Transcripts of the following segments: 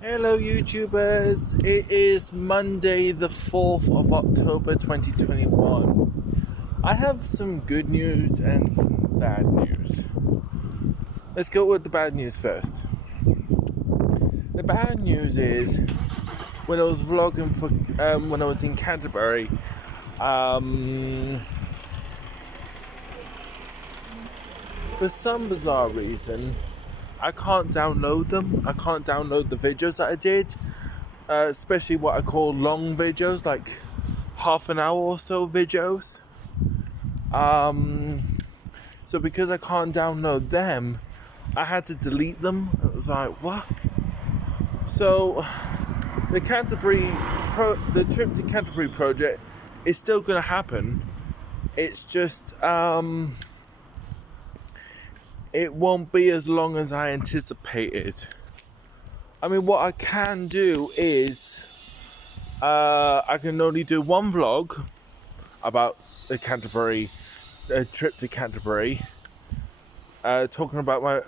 Hello YouTubers, it is Monday the 4th of October 2021. I have some good news and some bad news. Let's go with the bad news first. The bad news is when I was vlogging when I was in Canterbury, for some bizarre reason I can't download them. I can't download the videos that I did, especially what I call long videos, like half an hour or so videos. So because I can't download them, I had to delete them. It was like, what? So the the trip to Canterbury project is still going to happen. It's just it won't be as long as I anticipated. I mean, what I can do is I can only do one vlog about the Canterbury trip to Canterbury, talking about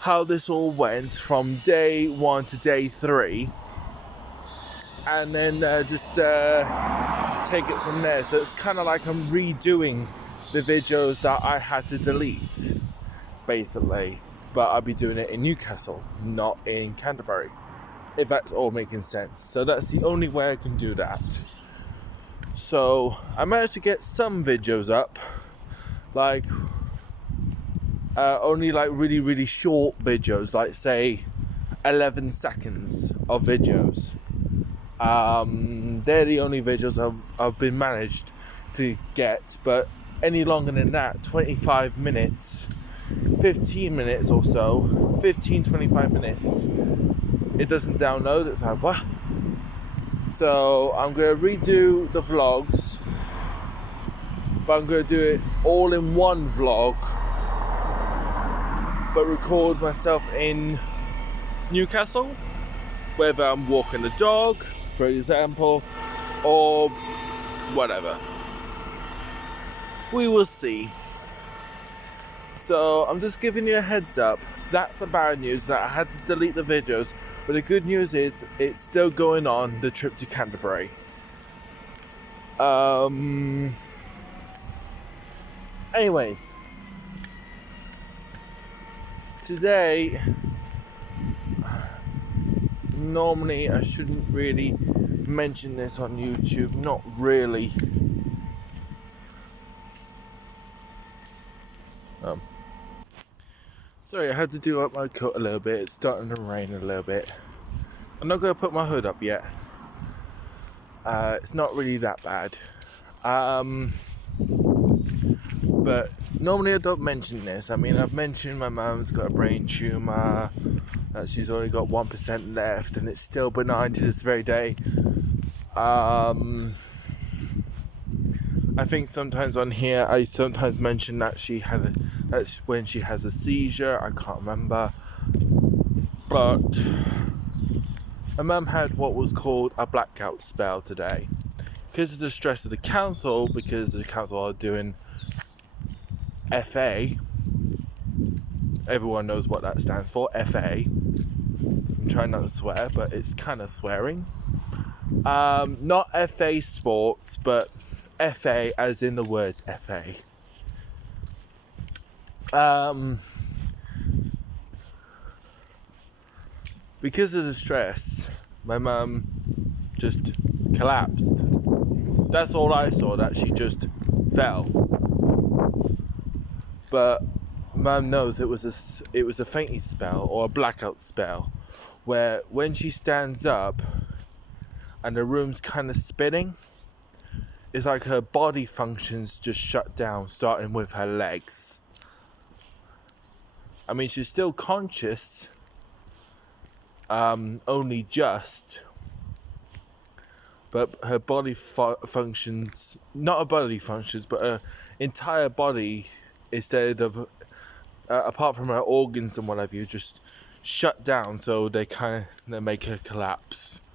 how this all went from day 1 to day 3, and then just take it from there. So it's kind of like I'm redoing the videos that I had to delete, basically, but I'll be doing it in Newcastle, not in Canterbury, if that's all making sense. So that's the only way I can do that. So I managed to get some videos up, like only like really short videos, like say 11 seconds of videos. They're the only videos I've been managed to get, but any longer than that, 25 minutes, 15 minutes or so, 25 minutes, it doesn't download. It's like, what? So I'm going to redo the vlogs, but I'm going to do it all in one vlog, but record myself in Newcastle, whether I'm walking the dog, for example, or whatever. We will see. So I'm just giving you a heads up. That's the bad news, that I had to delete the videos, but the good news is it's still going on, the trip to Canterbury. Anyways, today, normally I shouldn't really mention this on YouTube, not really. Sorry, I had to do up my coat a little bit. It's starting to rain a little bit. I'm not going to put my hood up yet. It's not really that bad. But normally I don't mention this. I mean, I've mentioned my mum's got a brain tumour, that she's only got 1% left, and it's still benign to this very day. I think sometimes on here I sometimes mention that that's when she has a seizure. I can't remember, but my mum had what was called a blackout spell today because of the stress of the council, because the council are doing FA. Everyone knows what that stands for, FA. I'm trying not to swear, but it's kind of swearing. Not FA Sports, but FA as in the word FA. Because of the stress, my mum just collapsed. That's all I saw, that she just fell. But mum knows it was a fainting spell or a blackout spell, where when she stands up and the room's kind of spinning, it's like her body functions just shut down, starting with her legs. I mean, she's still conscious, only just, but her body functions, not her body functions, but her entire body, instead of, apart from her organs and what have you, just shut down, so they make her collapse.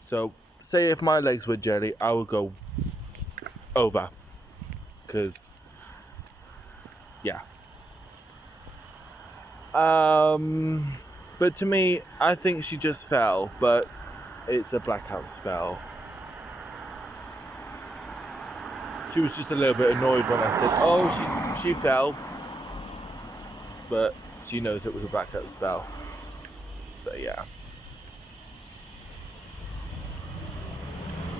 So say if my legs were jelly, I would go over, because yeah. But to me, I think she just fell, but it's a blackout spell. She was just a little bit annoyed when I said, oh, she fell. But she knows it was a blackout spell. So, yeah.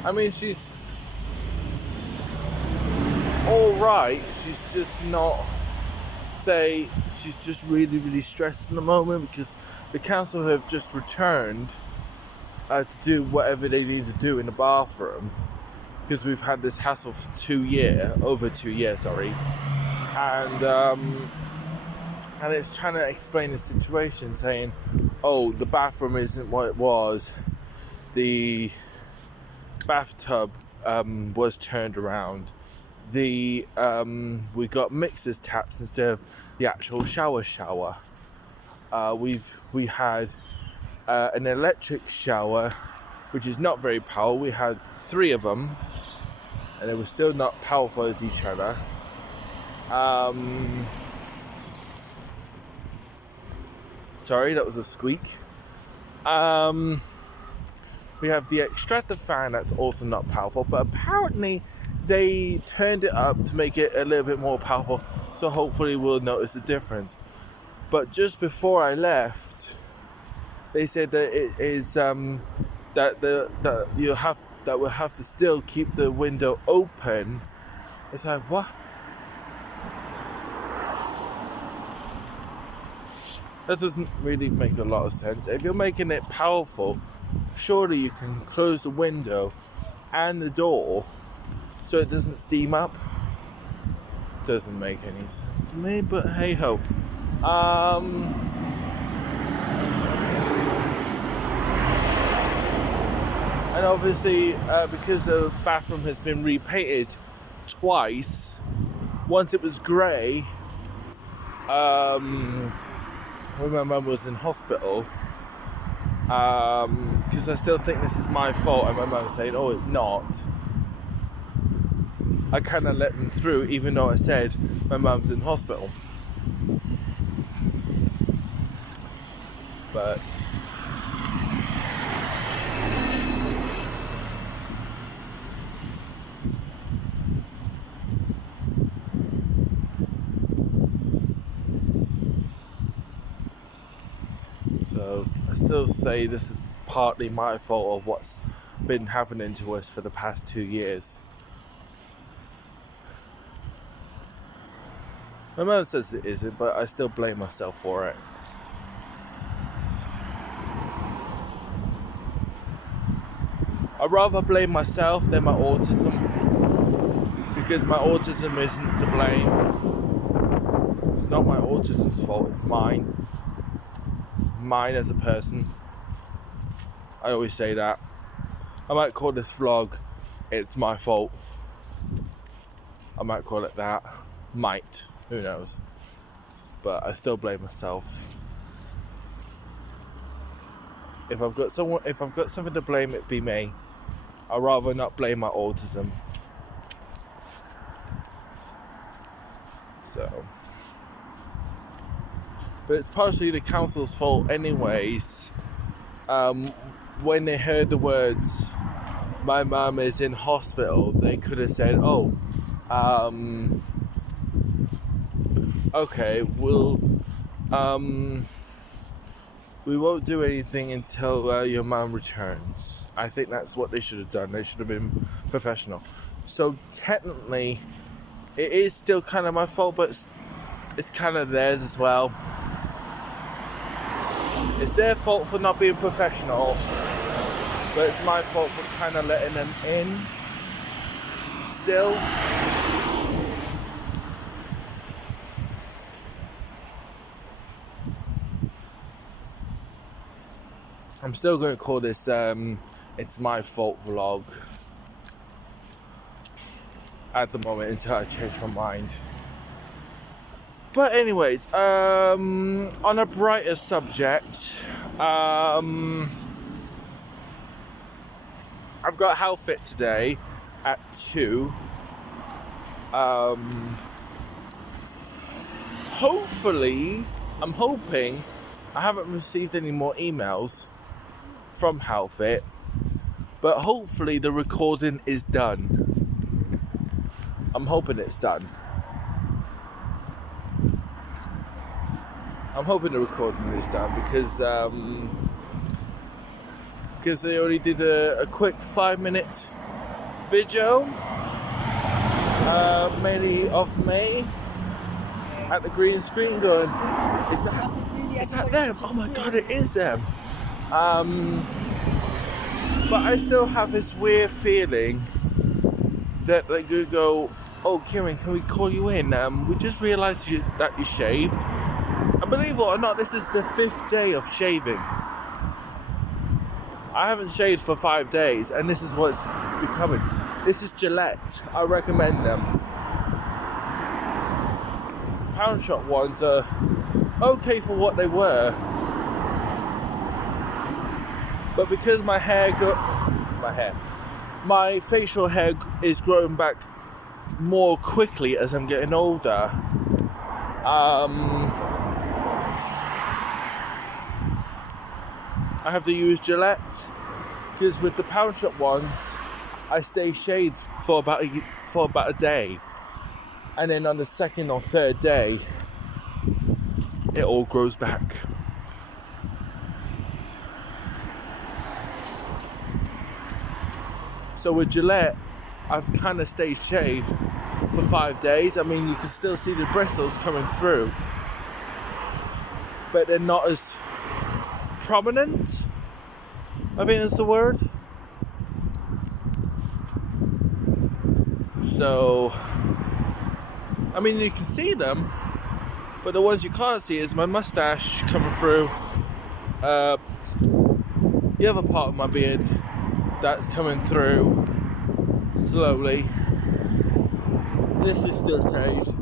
I mean, she's alright. She's just not, she's just really, really stressed in the moment because the council have just returned to do whatever they need to do in the bathroom. Because we've had this hassle for over 2 years, and it's trying to explain the situation, saying, oh, the bathroom isn't what it was, the bathtub was turned around, we got mixers taps instead of the actual shower. We had an electric shower, which is not very powerful. We had 3 of them, and they were still not powerful as each other. Sorry, that was a squeak. We have the extractor fan that's also not powerful, but apparently they turned it up to make it a little bit more powerful, so hopefully we'll notice a difference. But just before I left, they said that it is that we'll have to still keep the window open. It's like, what? That doesn't really make a lot of sense. If you're making it powerful, surely you can close the window and the door so it doesn't steam up. Doesn't make any sense to me, but hey ho. And obviously, because the bathroom has been repainted twice, once it was grey, when my mum was in hospital, because I still think this is my fault, and my mum saying, oh, it's not. I kind of let them through, even though I said my mum's in hospital. But so I still say this is partly my fault of what's been happening to us for the past 2 years. My mum says it isn't, but I still blame myself for it. I'd rather blame myself than my autism, because my autism isn't to blame. It's not my autism's fault, it's mine. Mine as a person. I always say that. I might call this vlog, it's my fault. I might call it that. Might. Who knows? But I still blame myself. If I've got something to blame, it be me. I'd rather not blame my autism. So, but it's partially the council's fault anyways. When they heard the words, my mum is in hospital, they could have said, oh, okay, we won't do anything until your mum returns. I think that's what they should have done. They should have been professional. So technically, it is still kind of my fault, but it's kind of theirs as well. It's their fault for not being professional, but it's my fault for kind of letting them in still. I'm still going to call this it's my fault vlog at the moment until I change my mind. But anyways, on a brighter subject, I've got Health Fit today at 2. Hopefully I'm hoping, I haven't received any more emails from Halfit, but hopefully the recording is done. I'm hoping it's done. I'm hoping the recording is done because they only did a quick 5-minute video, mainly of me at the green screen going, is that them? Oh my god, it is them. But I still have this weird feeling that they could go, oh Kieran, can we call you in? We just realised that you shaved. And believe it or not, this is the 5th day of shaving. I haven't shaved for 5 days, and this is what it's becoming. This is Gillette. I recommend them. Pound Shop ones are okay for what they were, but because my facial hair is growing back more quickly as I'm getting older. I have to use Gillette, because with the Pound Shop ones, I stay shaved for about a day, and then on the 2nd or 3rd day, it all grows back. So with Gillette, I've kind of stayed shaved for 5 days. I mean, you can still see the bristles coming through, but they're not as prominent, I think is the word. So, I mean, you can see them, but the ones you can't see is my mustache coming through, the other part of my beard that's coming through slowly. This is still shaved,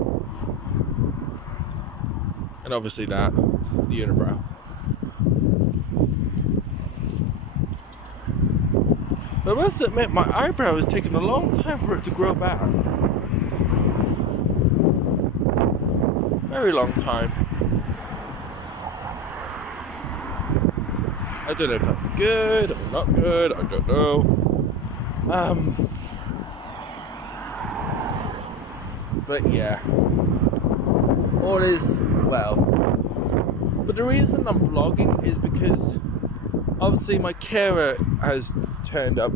and obviously that, the unibrow. But I must admit, my eyebrow is taking a long time for it to grow back. Very long time. I don't know if that's good or not good, I don't know. But yeah, all is well. But the reason I'm vlogging is because obviously my carer has turned up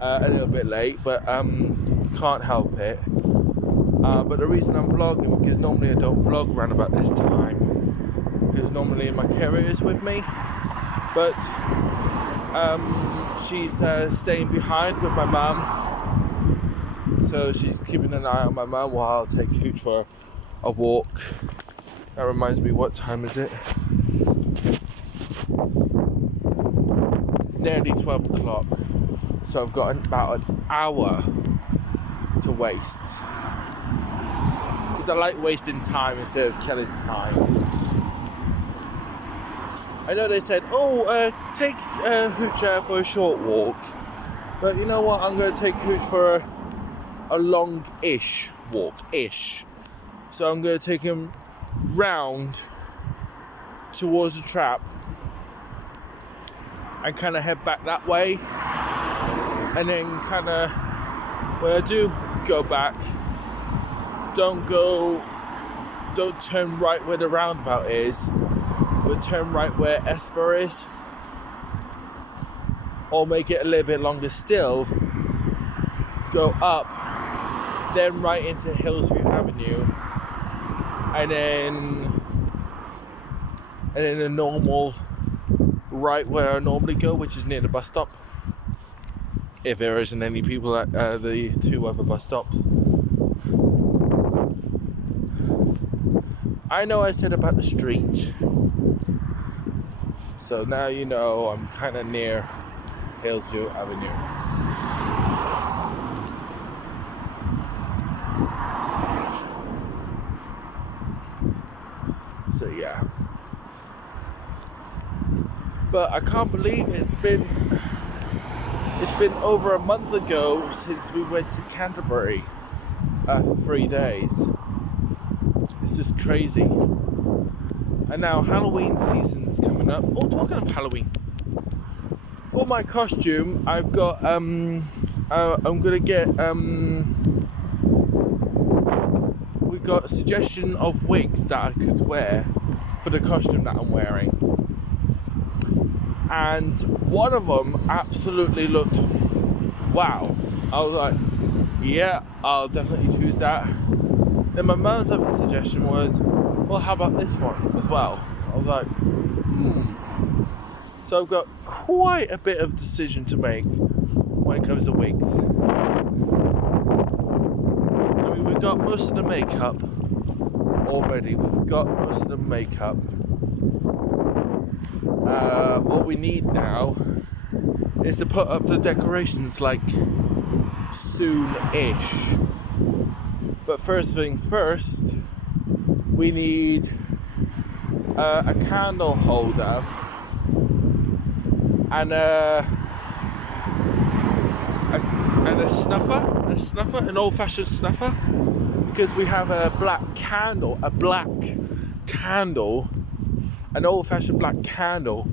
a little bit late, but can't help it. But the reason I'm vlogging, because normally I don't vlog around about this time, because normally my carer is with me, but she's staying behind with my mum, so she's keeping an eye on my mum while I'll take Hooch for a walk. That reminds me, what time is it? Nearly 12 o'clock, so I've got about an hour to waste, because I like wasting time instead of killing time. I know they said, take Hooch for a short walk, but you know what, I'm going to take Hooch for a long-ish walk-ish. So I'm going to take him round towards the trap and kind of head back that way, and then kind of, when I do go back, don't turn right where the roundabout is, but turn right where Esper is, or make it a little bit longer still, go up, then right into Hillsview Avenue, and then a normal right where I normally go, which is near the bus stop, if there isn't any people at the 2 other bus stops. I know I said about the street, so now you know I'm kind of near Hillsview Avenue. So yeah, but I can't believe it's been over a month ago since we went to Canterbury for 3 days. It's just crazy. And now Halloween season's coming up. Oh, talking of Halloween. For my costume, I've got I'm gonna get we've got a suggestion of wigs that I could wear for the costume that I'm wearing. And one of them absolutely looked wow. I was like, yeah, I'll definitely choose that. Then my mum's other suggestion was, well, how about this one as well? I was like, So I've got quite a bit of decision to make when it comes to wigs. I mean, we've got most of the makeup already. We've got most of the makeup. What we need now is to put up the decorations like soon-ish. But first things first, we need a candle holder and a snuffer, an old-fashioned snuffer, because we have a black candle, an old-fashioned black candle,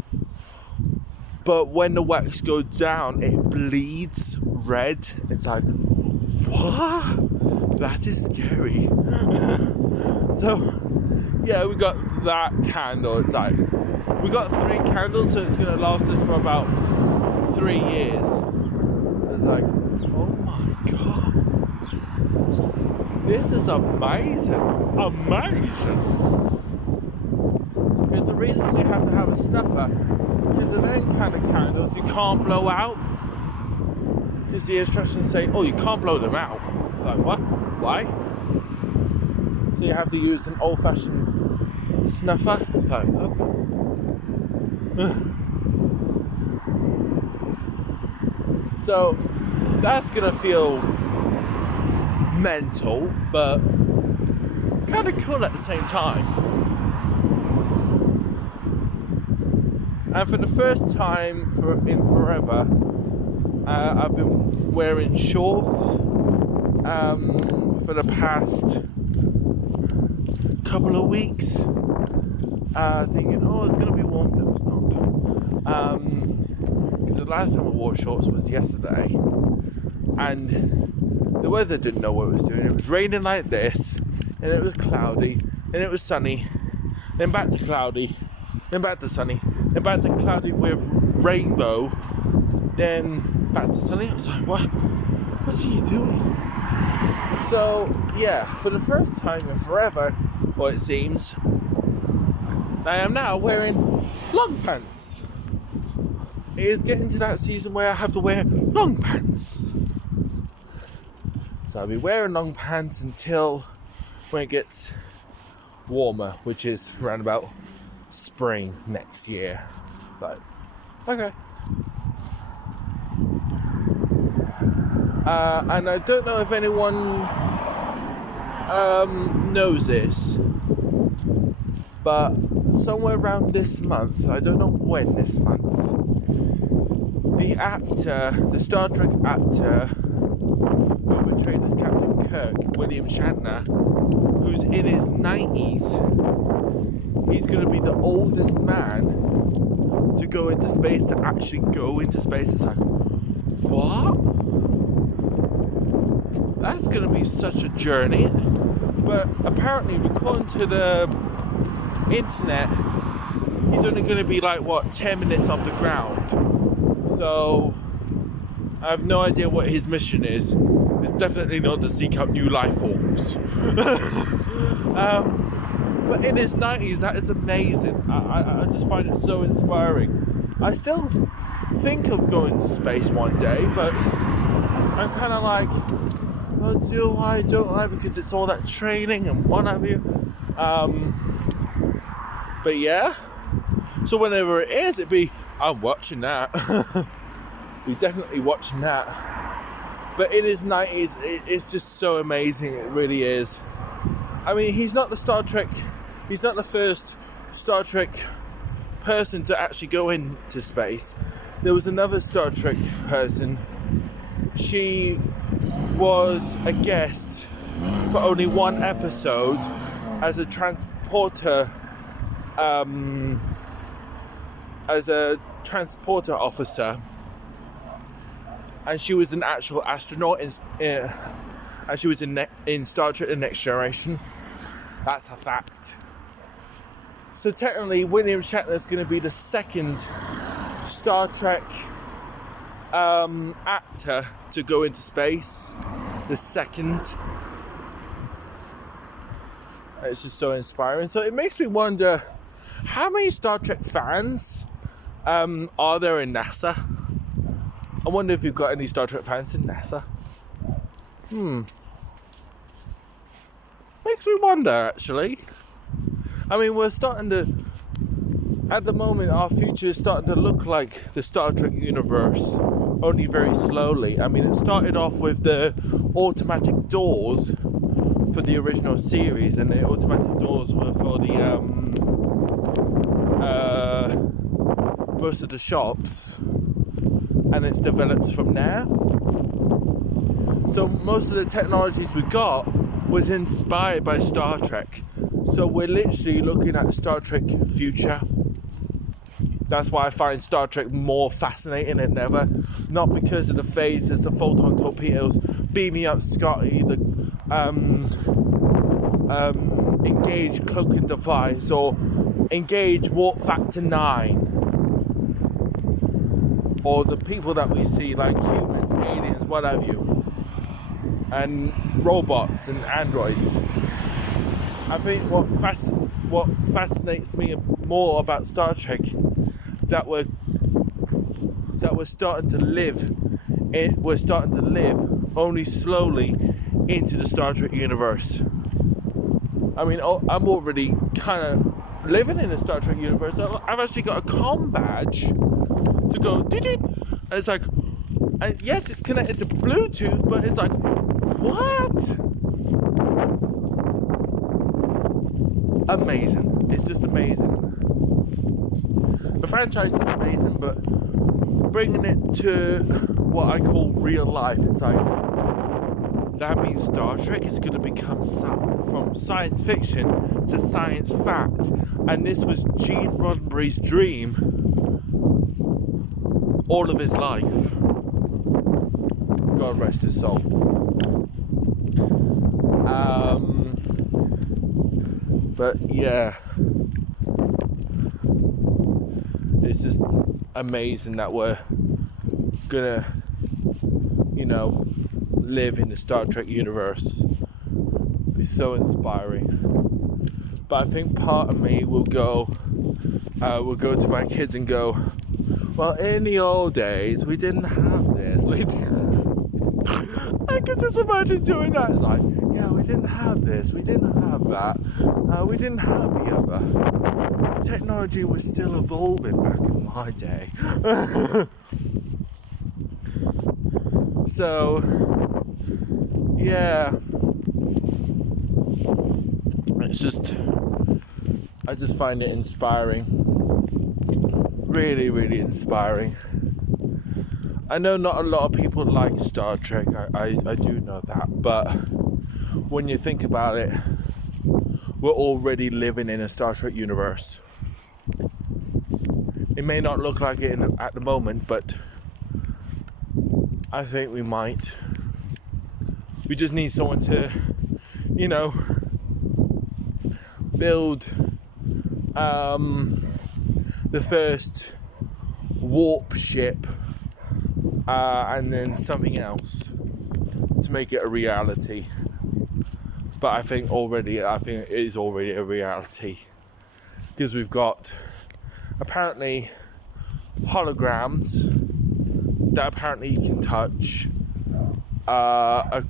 but when the wax goes down, it bleeds red. It's like, what? That is scary. So, yeah, we got that candle. It's like, we got 3 candles, so it's gonna last us for about 3 years. So it's like, oh my god, this is amazing. Because the reason we have to have a snuffer is the then kind of candles you can't blow out. Is the instructions say, oh, you can't blow them out. It's like, what? Why? So you have to use an old-fashioned snuffer. It's like, okay. So that's gonna feel mental, but kind of cool at the same time. And for the first time in forever, I've been wearing shorts for the past couple of weeks, thinking, oh, it's going to be warm. No, it's not. Because the last time I wore shorts was yesterday, and the weather didn't know what it was doing. It was raining like this, and it was cloudy, and it was sunny, then back to cloudy, then back to sunny, then back to cloudy with rainbow, then back to sunny. I was like, what are you doing? So, yeah, for the first time in forever, or it seems, I am now wearing long pants. It is getting to that season where I have to wear long pants. So I'll be wearing long pants until when it gets warmer, which is around about spring next year. So, okay. And I don't know if anyone knows this, but somewhere around this month, I don't know when this month, the Star Trek actor who portrayed as Captain Kirk, William Shatner, who's in his 90s, he's going to be the oldest man to go into space, to actually go into space. It's like, what? That's going to be such a journey. But apparently, according to the internet, he's only going to be like, 10 minutes off the ground. So, I have no idea what his mission is. It's definitely not to seek out new life forms. But in his 90s, that is amazing. I just find it so inspiring. I still think of going to space one day, but I'm kind of like, well, do I, don't I? Because it's all that training and what have you. But yeah. So whenever it is, I'm watching that. We're definitely watching that. But in his 90s, it's just so amazing. It really is. I mean, he's not the first Star Trek person to actually go into space. There was another Star Trek person. She was a guest for only one episode as a transporter as a transporter officer, and she was an actual astronaut and she was in Star Trek: The Next Generation. That's a fact. So technically, William Shatner is going to be the second Star Trek actor to go into space. The second. It's just so inspiring. So it makes me wonder, how many Star Trek fans are there in NASA? I wonder if you've got any Star Trek fans in NASA. Makes me wonder, actually. I mean, we're starting to... At the moment, our future is starting to look like the Star Trek universe, only very slowly. I mean, it started off with the automatic doors for the original series, and the automatic doors were for the most of the shops, and it's developed from there. So most of the technologies we got was inspired by Star Trek. So we're literally looking at the Star Trek future. That's why I find Star Trek more fascinating than ever. Not because of the phases, the photon torpedoes, beaming up Scotty, the engage cloaking device, or engage warp factor 9, or the people that we see, like humans, aliens, what have you, and robots and androids. I think what fascinates me more about Star Trek that we're starting to live. We're starting to live only slowly into the Star Trek universe. I mean, I'm already kind of living in the Star Trek universe. I've actually got a comm badge to go. And it's like, and yes, it's connected to Bluetooth, but it's like, what? Amazing. It's just amazing. The franchise is amazing, but bringing it to what I call real life, it's like, that means Star Trek is going to become from science fiction to science fact. And this was Gene Roddenberry's dream all of his life. God rest his soul. But yeah, it's just amazing that we're gonna, live in the Star Trek universe. Be so inspiring. But I think part of me will go to my kids and go, well, in the old days we didn't have this. I could just imagine doing that. It's like, yeah, we didn't have this, we didn't have that, we didn't have the other. Technology was still evolving back in my day. So, yeah, I just find it inspiring. Really, really inspiring. I know not a lot of people like Star Trek, I do know that, but when you think about it, we're already living in a Star Trek universe. It may not look like it at the moment, but I think we might. We just need someone to, build the first warp ship, and then something else to make it a reality. But I think it is already a reality, because we've got apparently holograms that apparently you can touch, not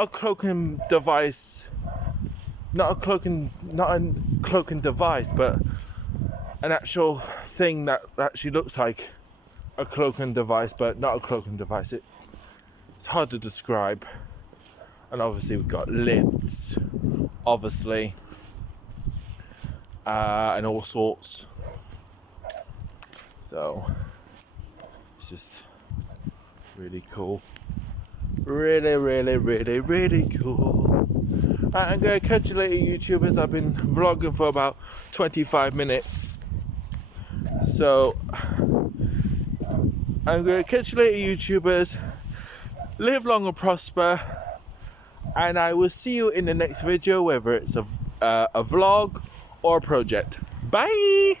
a cloaking device, but an actual thing that actually looks like a cloaking device, but not a cloaking device. It's hard to describe. And obviously we've got lifts, obviously, and all sorts. So it's just really cool. Really, really, really, really cool. I'm going to catch you later, YouTubers. I've been vlogging for about 25 minutes. So, I'm going to catch you later, YouTubers. Live long and prosper. And I will see you in the next video, whether it's a vlog or a project. Bye!